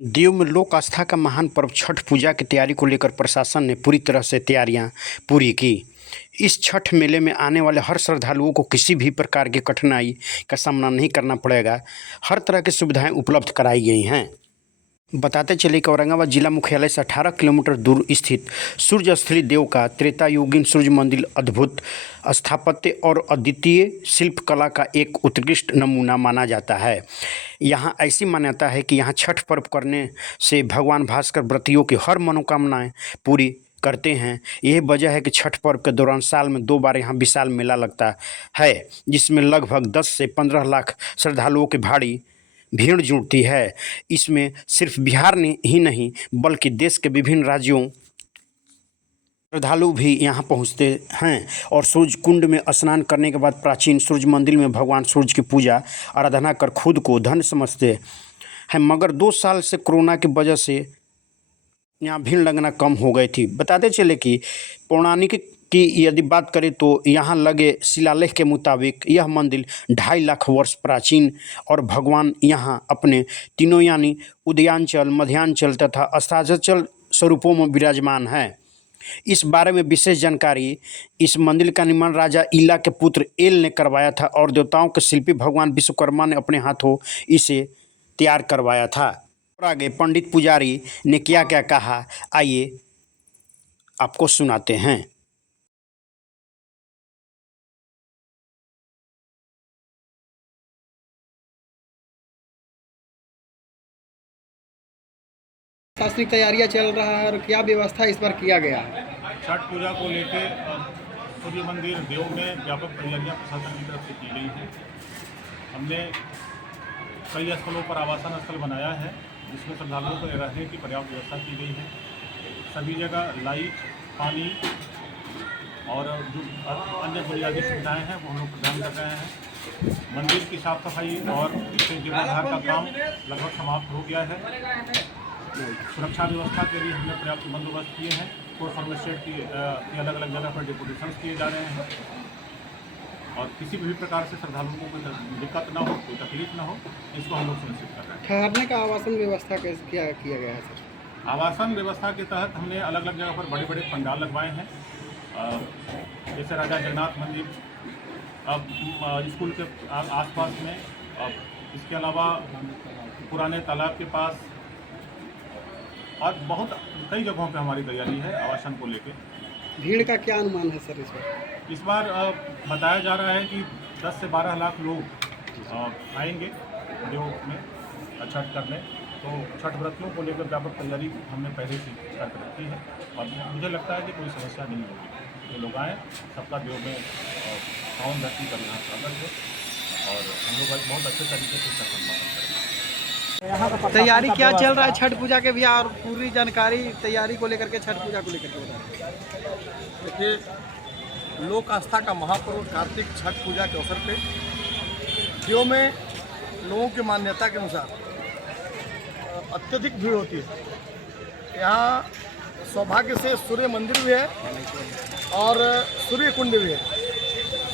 देव में लोक आस्था का महान पर्व छठ पूजा की तैयारी को लेकर प्रशासन ने पूरी तरह से तैयारियां पूरी की। इस छठ मेले में आने वाले हर श्रद्धालुओं को किसी भी प्रकार की कठिनाई का सामना नहीं करना पड़ेगा। हर तरह की सुविधाएं उपलब्ध कराई गई हैं। बताते चले कि औरंगाबाद जिला मुख्यालय से 18 किलोमीटर दूर स्थित सूर्यस्थली देव का त्रेतायुगीन सूर्य मंदिर अद्भुत स्थापत्य और अद्वितीय शिल्प कला का एक उत्कृष्ट नमूना माना जाता है। यहाँ ऐसी मान्यता है कि यहाँ छठ पर्व करने से भगवान भास्कर व्रतियों की हर मनोकामनाएं पूरी करते हैं। यही वजह है कि छठ पर्व के दौरान साल में 2 बार यहाँ विशाल मेला लगता है, जिसमें लगभग 10 से 15 लाख श्रद्धालुओं की भारी भीड़ जुटती है। इसमें सिर्फ बिहार ही नहीं बल्कि देश के विभिन्न राज्यों श्रद्धालु भी यहाँ पहुँचते हैं और सूर्य कुंड में स्नान करने के बाद प्राचीन सूर्य मंदिर में भगवान सूर्य की पूजा आराधना कर खुद को धन्य समझते हैं। मगर 2 साल से कोरोना की वजह से यहाँ भीड़ लगना कम हो गई थी। बताते चले कि पौराणिक की यदि बात करें तो यहाँ लगे शिलालेख के मुताबिक यह मंदिर 2.5 लाख वर्ष प्राचीन और भगवान यहाँ अपने तीनों यानी उदयांचल, मध्यांचल तथा अस्ताचल स्वरूपों में विराजमान है। इस बारे में विशेष जानकारी, इस मंदिर का निर्माण राजा इला के पुत्र एल ने करवाया था और देवताओं के शिल्पी भगवान विश्वकर्मा ने अपने हाथों इसे तैयार करवाया था। और आगे पंडित पुजारी ने क्या क्या कहा, आइए आपको सुनाते हैं। शासनिक तैयारियां चल रहा है और क्या व्यवस्था इस बार किया गया है? छठ पूजा को लेकर सूर्य मंदिर देव में व्यापक तैयारियां प्रशासन की तरफ से की गई हैं। हमने कई स्थलों पर आवासन स्थल बनाया है जिसमें श्रद्धालुओं को रहने की पर्याप्त व्यवस्था की गई है। सभी जगह लाइट, पानी और जो अन्य बुनियादी सुविधाएँ हैं वो हम लोग प्रदान कर रहे हैं। मंदिर की साफ सफाई और इसके जीर्णोद्धार का काम लगभग समाप्त हो गया है। सुरक्षा व्यवस्था के लिए हमने पर्याप्त बंदोबस्त किए हैं। कोर फॉर्मेस्टेट की अलग अलग जगह पर डिपोजिशंस किए जा रहे हैं और किसी भी प्रकार से श्रद्धालुओं को कोई दिक्कत ना हो, कोई तकलीफ ना हो, इसको हम लोग सुनिश्चित कर रहे हैं। ठहरने का आवासन व्यवस्था कैसे क्या किया गया है सर? आवासन व्यवस्था के तहत हमने अलग अलग जगह पर बड़े बड़े पंडाल लगवाए हैं। जैसे राजा जगन्नाथ मंदिर, अब स्कूल के आसपास में, इसके अलावा पुराने तालाब के पास और बहुत कई जगहों पे हमारी तैयारी है आवासन को लेकर। भीड़ का क्या अनुमान है सर इस बार बताया जा रहा है कि 10 से 12 लाख लोग आएंगे जो में छठ करने। तो छठ व्रतियों को लेकर व्यापक तैयारी हमने पहले से करके रखी है और मुझे लगता है कि कोई समस्या नहीं होगी। जो लोग आएँ, सबका देव में पावन धरती का यहाँ स्वागत है और हम लोग बहुत अच्छे तरीके से इसका सम्मान करेंगे। तैयारी क्या चल रहा है छठ पूजा के भी, और पूरी जानकारी तैयारी को लेकर के, छठ पूजा को लेकर के बताएं। देखिए, लोक आस्था का महापर्व कार्तिक छठ पूजा के अवसर पे देव में लोगों की मान्यता के अनुसार अत्यधिक भीड़ होती है। यहाँ सौभाग्य से सूर्य मंदिर भी है और सूर्य कुंड भी है।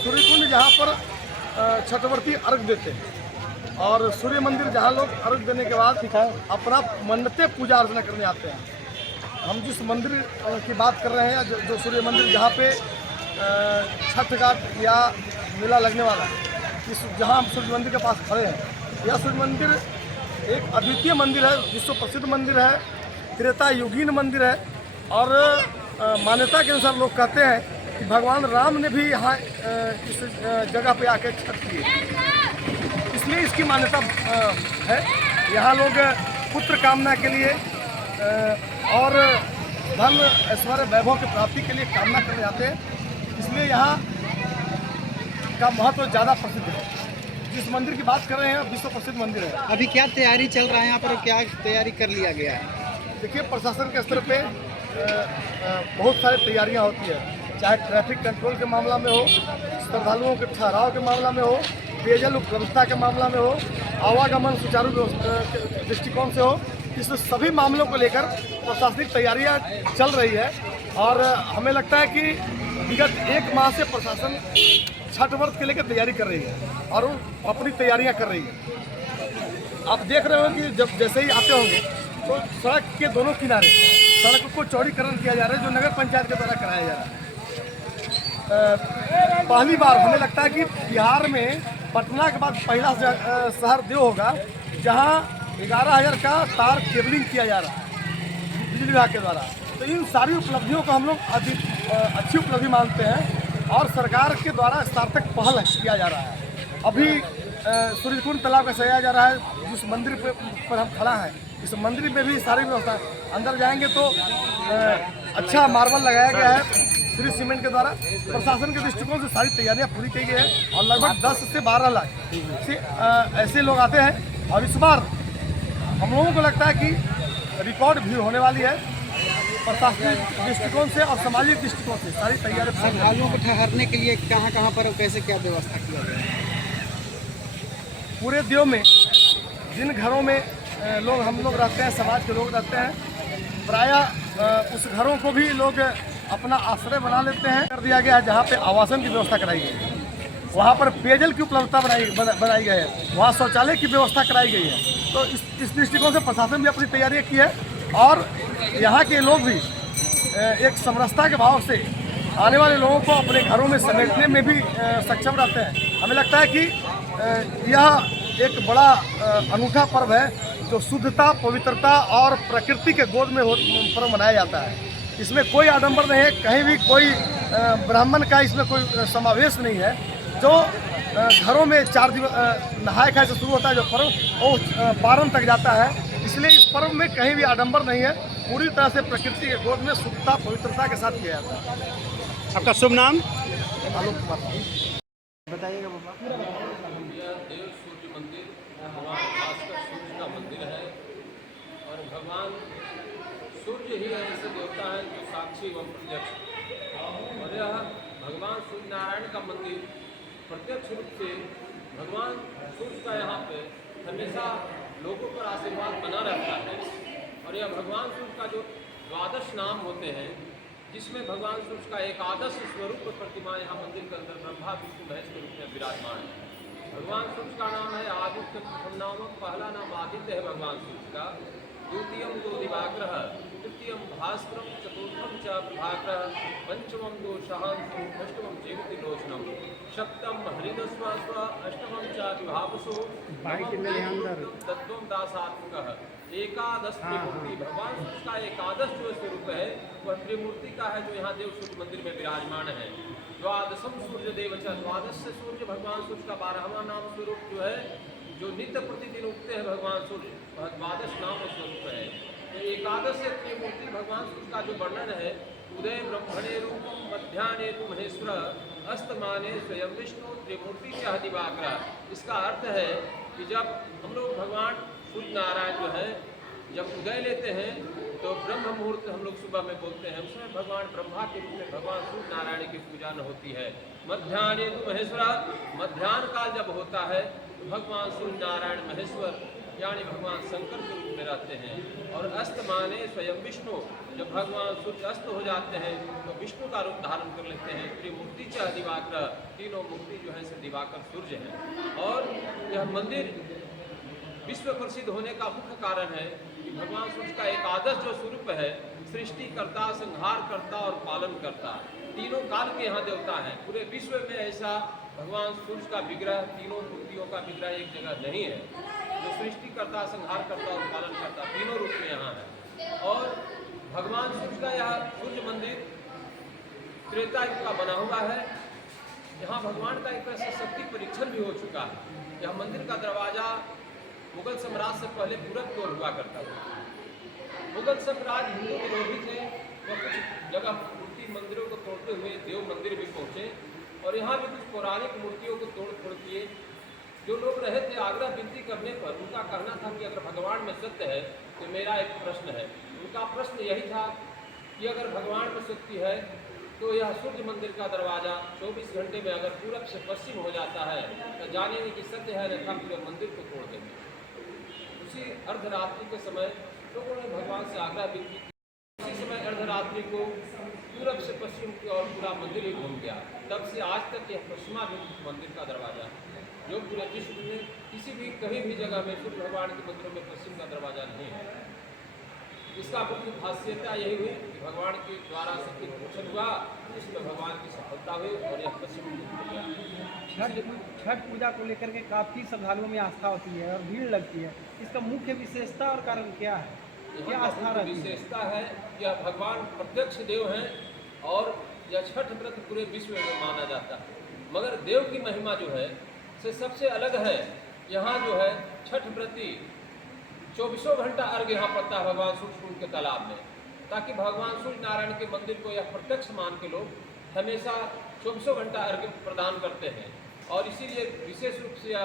सूर्य कुंड जहाँ पर छठवर्ती अर्घ देते हैं और सूर्य मंदिर जहाँ लोग अर्घ देने के बाद अपना मन्नतें पूजा अर्चना करने आते हैं। हम जिस मंदिर की बात कर रहे हैं, जो सूर्य मंदिर जहाँ पे छठ घाट या मेला लगने वाला है, इस जहाँ हम सूर्य मंदिर के पास खड़े हैं, यह सूर्य मंदिर एक अद्वितीय मंदिर है, विश्व प्रसिद्ध मंदिर है, त्रेतायुगीन मंदिर है और मान्यता के अनुसार लोग कहते हैं कि भगवान राम ने भी यहाँ इस जगह पे आके छठ की, इसलिए इसकी मान्यता है। यहाँ लोग पुत्र कामना के लिए और धन ऐश्वर्य वैभव की प्राप्ति के लिए कामना करने आते हैं, इसलिए यहाँ का महत्व ज़्यादा प्रसिद्ध है। जिस मंदिर की बात कर रहे हैं विश्व प्रसिद्ध मंदिर है। अभी क्या तैयारी चल रहा है यहाँ पर, क्या तैयारी कर लिया गया है? देखिए, प्रशासन के स्तर पे बहुत सारी तैयारियाँ होती है, चाहे ट्रैफिक कंट्रोल के मामला में हो, श्रद्धालुओं के ठहराव के मामला में हो, पेयजल व्यवस्था के मामला में हो, आवागमन सुचारू दृष्टिकोण से हो। इस सभी मामलों को लेकर प्रशासनिक तैयारियां चल रही है और हमें लगता है कि विगत 1 माह से प्रशासन छठ व्रत के लेकर तैयारी कर रही है और अपनी तैयारियां कर रही है। आप देख रहे हो कि जब जैसे ही आते होंगे तो सड़क के दोनों किनारे सड़क को चौड़ीकरण किया जा रहा है, जो नगर पंचायत के द्वारा कराया जा रहा है। पहली बार हमें लगता है कि बिहार में पटना के बाद पहला शहर देव होगा जहां 11,000 का तार केबलिंग किया जा रहा है बिजली विभाग के द्वारा। तो इन सारी उपलब्धियों को हम लोग अच्छी उपलब्धि मानते हैं और सरकार के द्वारा सार्थक पहल किया जा रहा है। अभी सूर्यकुंड तालाब का सजाया जा रहा है, जिस मंदिर पर हम खड़ा हैं इस मंदिर में भी सारी व्यवस्था, अंदर जाएंगे तो अच्छा मार्बल लगाया गया है श्री सीमेंट के द्वारा। प्रशासन के दृष्टिकोण से सारी तैयारियां पूरी की गई है और लगभग 10 से 12 लाख से ऐसे लोग आते हैं और इस बार हम लोगों को लगता है कि रिकॉर्ड भीड़ होने वाली है। प्रशासनिक दृष्टिकोण से और सामाजिक दृष्टिकोण से सारी तैयारियां। श्रद्धालुओं को ठहरने के लिए कहाँ पर कैसे क्या व्यवस्था किया गया है? पूरे देव में जिन घरों में हम लोग रहते हैं, समाज के लोग रहते हैं, प्रायः उस घरों को भी लोग अपना आश्रय बना लेते हैं। कर दिया गया है जहाँ पे आवासन की व्यवस्था कराई गई है, वहाँ पर पेयजल की उपलब्धता बनाई गई है, वहाँ शौचालय की व्यवस्था कराई गई है। तो इस दृष्टिकोण से प्रशासन भी अपनी तैयारियाँ की है और यहाँ के लोग भी एक समरसता के भाव से आने वाले लोगों को अपने घरों में समेटने में भी सक्षम रहते हैं। हमें लगता है कि यह एक बड़ा अनूठा पर्व है जो शुद्धता, पवित्रता और प्रकृति के गोद में पर्व मनाया जाता है। इसमें कोई आडंबर नहीं है, कहीं भी कोई ब्राह्मण का इसमें कोई समावेश नहीं है। जो घरों में 4 दिवस नहाय खाए से शुरू होता है जो पर्व, वो पारण तक जाता है। इसलिए इस पर्व में कहीं भी आडंबर नहीं है, पूरी तरह से प्रकृति के गोद में शुद्धता, पवित्रता के साथ किया जाता है। आपका शुभ नाम? आलोक कुमार। बताइएगा बाबा। देव सूर्य मंदिर भगवान भास्कर सूर्य का मंदिर है और भगवान सूर्य ही ऐसे देवता है जो साक्षी एवं प्रत्यक्ष, और यह भगवान सूर्य नारायण का मंदिर प्रत्यक्ष रूप से भगवान सूर्य का यहाँ पे हमेशा लोगों पर आशीर्वाद बना रहता है। और यह भगवान सूर्य का जो 12 नाम होते हैं, जिसमें भगवान सूर्य का एकादश स्वरूप प्रतिमा यहाँ मंदिर के अंदर ब्रह्मा विष्णु महेश के रूप में विराजमान है। भगवान सूर्य का नाम है आदित्य, प्रथम नाम, पहला नाम आदित्य है भगवान सूर्य का, द्वितीयम तो दिवाकर, तृतीयम भास्करम, चतुर्थम च प्रभाकर, पंचमम तो शांति, अष्टमम जीवति लोचनम, सप्तम हरिदस्व, अष्टमम च विभावसो, तत्वम दासात्मक। एकादश त्रिमूर्ति भगवान सूर्य का एकादश जो स्वरूप है वह त्रिमूर्ति का है, जो यहाँ देव सूर्य मंदिर में विराजमान है। द्वादशम सूर्य देव, 12 से सूर्य भगवान सूर्य का 12वां नाम स्वरूप जो है, जो नित्य प्रतिदिन उगते हैं भगवान सूर्य, वह 12 नाम स्वरूप है। तो एकादश से त्रिमूर्ति भगवान सूर्य का जो वर्णन है, उदय ब्रह्मणे रूपम, मध्याह्ने तु महेश्वर, अस्तमाने स्वयं विष्णु, त्रिमूर्ति च दिवाकर। इसका अर्थ है कि जब हम लोग भगवान सूर्य नारायण जो है जब उदय लेते हैं तो ब्रह्म मुहूर्त हम लोग सुबह में बोलते हैं, उसमें भगवान ब्रह्मा के रूप में भगवान सूर्य नारायण की पूजा न होती है। मध्याह्ने तु महेश्वर, मध्याह्न काल जब होता है तो भगवान सूर्य नारायण महेश्वर यानी भगवान शंकर के रूप में रहते हैं। और अस्तमाने स्वयं विष्णु, जब भगवान सूर्य अस्त हो जाते हैं तो विष्णु का रूप धारण कर लेते हैं। त्रिमूर्ति च दिवाकर, तीनों मूर्ति जो है से दिवाकर सूर्य हैं। और यह मंदिर विश्व प्रसिद्ध होने का मुख्य कारण है कि भगवान सूर्य का एकादश जो स्वरूप है, सृष्टिकर्ता, संहारकर्ता और पालनकर्ता, तीनों काल के यहाँ देवता हैं। पूरे विश्व में ऐसा भगवान सूर्य का विग्रह, तीनों मूर्तियों का विग्रह एक जगह नहीं है, जो सृष्टिकर्ता, संहारकर्ता और पालनकर्ता तीनों रूप में यहाँ है। और भगवान सूर्य का यह सूर्य मंदिर त्रेता युग का बना हुआ है। यहाँ भगवान का एक तरह से शक्ति परीक्षण भी हो चुका है। यह मंदिर का दरवाजा मुगल साम्राज्य से पहले पूरब की ओर हुआ करता था। मुगल साम्राज्य हिंदू विरोधी थे, वह कुछ जगह मूर्ति मंदिरों को तोड़ते हुए देव मंदिर भी पहुँचे और यहाँ भी कुछ पौराणिक मूर्तियों को तोड़ फोड़ किए। जो लोग रहे थे आग्रह विनती करने पर उनका कहना था कि अगर भगवान में सत्य है तो मेरा एक प्रश्न है। उनका प्रश्न यही था कि अगर भगवान में शक्ति है तो यह सूर्य मंदिर का दरवाज़ा 24 घंटे में अगर पूरब से पश्चिम हो जाता है तो जानेंगे कि सत्य है, अन्यथा पूरे मंदिर को तोड़ देंगे। उसी अर्धरात्रि के समय लोगों ने भगवान से आग्रह भी की। उसी समय अर्धरात्रि को पूरब से पश्चिम की ओर पूरा मंदिर ही घूम गया। तब से आज तक यह पश्चिमाभिमुख मंदिर का दरवाज़ा है, जो पूरे विश्व में किसी भी कहीं भी जगह में सूर्य भगवान के मंदिरों में पश्चिम का दरवाज़ा नहीं है। इसका मुख्य खासियत यही हुई कि भगवान के द्वारा सबके पूजन हुआ, इसमें भगवान की सफलता हुई और यह पश्चिम मुख हो गया। छठ पूजा को लेकर के काफ़ी श्रद्धालुओं में आस्था होती है और भीड़ लगती है, इसका मुख्य विशेषता और कारण क्या है? क्या आस्था रहती है? विशेषता है कि यह भगवान प्रत्यक्ष देव हैं और यह छठ व्रत पूरे विश्व में माना जाता है। मगर देव की महिमा जो है से सबसे अलग है। यहाँ जो है छठ व्रती 24 घंटा अर्घ यहाँ पड़ता है भगवान सूर्य के तालाब में, ताकि भगवान सूर्य नारायण के मंदिर को यह प्रत्यक्ष मान के लोग हमेशा 24 घंटा अर्घ प्रदान करते हैं। और इसीलिए विशेष रूप से यह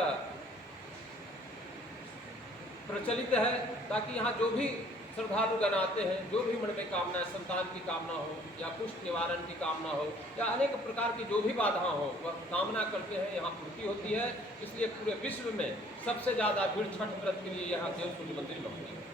प्रचलित है, ताकि यहाँ जो भी श्रद्धालुगण आते हैं, जो भी मन में कामना, संतान की कामना हो या कुष्ठ निवारण की कामना हो या अनेक प्रकार की जो भी बाधा हो, वह कामना करते हैं, यहाँ पूर्ति होती है। इसलिए पूरे विश्व में सबसे ज़्यादा भीड़ छठ व्रत के लिए यहाँ देव सूर्य मंदिर में होती है।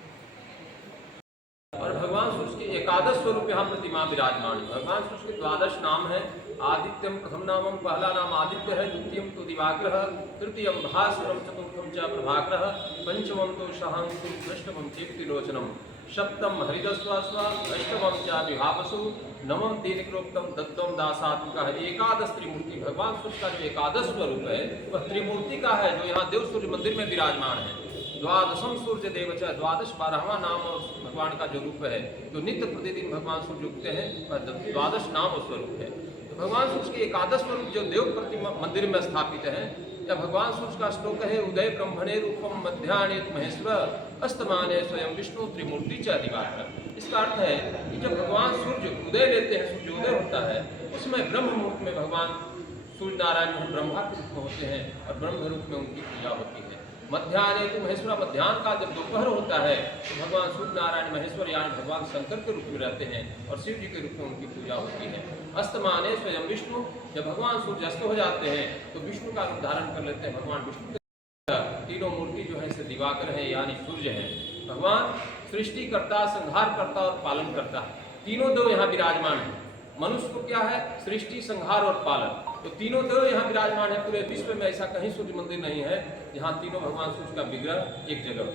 और भगवान सूर्य के एकादश स्वरूप यहाँ प्रतिमा विराजमान है। भगवान सूर्य के द्वादश नाम है। आदित्यम प्रथम नामम, पहला नाम आदित्य है, द्वितीयम तो दिवाकर, तृतीयम भास्करम, चतुर्थम च प्रभाकर, पंचमम तो शहांकुर, अष्टमम चेतिलोचनम, सप्तम हरिदस्वास्व, अष्टमम च विभावसु, नवम तेनक्रोक्तम दत्तम दासात्मक है। एकादश त्रिमूर्ति भगवान सूर्य का जो एकादश स्वरूप है वह त्रिमूर्ति का है, जो यहाँ देव सूर्य मंदिर में विराजमान है। द्वादशम सूर्य देव च, द्वादश 12वां नाम और भगवान का जो रूप है, तो नित्य प्रतिदिन भगवान सूर्य उगते हैं, वह द्वादश नाम और स्वरूप है। तो भगवान सूर्य के एकादश स्वरूप जो देव प्रतिमा मंदिर में स्थापित है, या भगवान सूर्य का श्लोक है, उदय ब्रह्मणे रूपम मध्याह्ने महेश्वर, अस्तमाने स्वयं विष्णु, त्रिमूर्ति च दिवाकर। इसका अर्थ है कि जब भगवान सूर्य उदय लेते हैं, सूर्योदय होता है, उसमें ब्रह्म मुहूर्त में भगवान सूर्य नारायण ब्रह्मा के रूप में होते हैं और ब्रह्म रूप में उनकी पूजा होती है। मध्याह्ने तो महेश्वर, मध्याह्न काल जब दोपहर होता है तो भगवान सूर्य नारायण महेश्वर यानी भगवान शंकर के रूप में रहते हैं और शिव जी के रूप में उनकी पूजा होती है। अस्तमाने स्वयं विष्णु, जब भगवान सूर्य अस्त हो जाते हैं तो विष्णु का रूप धारण कर लेते हैं। भगवान विष्णु के तीनों मूर्ति जो है से दिवाकर है यानी सूर्य है। भगवान सृष्टि करता, संहार करता और पालन करता है। तीनों दो यहाँ विराजमान है। मनुष्य को क्या है? सृष्टि, संहार और पालन, तो तीनों दो यहाँ विराजमान है। पूरे विश्व में ऐसा कहीं सूर्य मंदिर नहीं है जहाँ तीनों भगवान सूर्य का विग्रह एक जगह हो।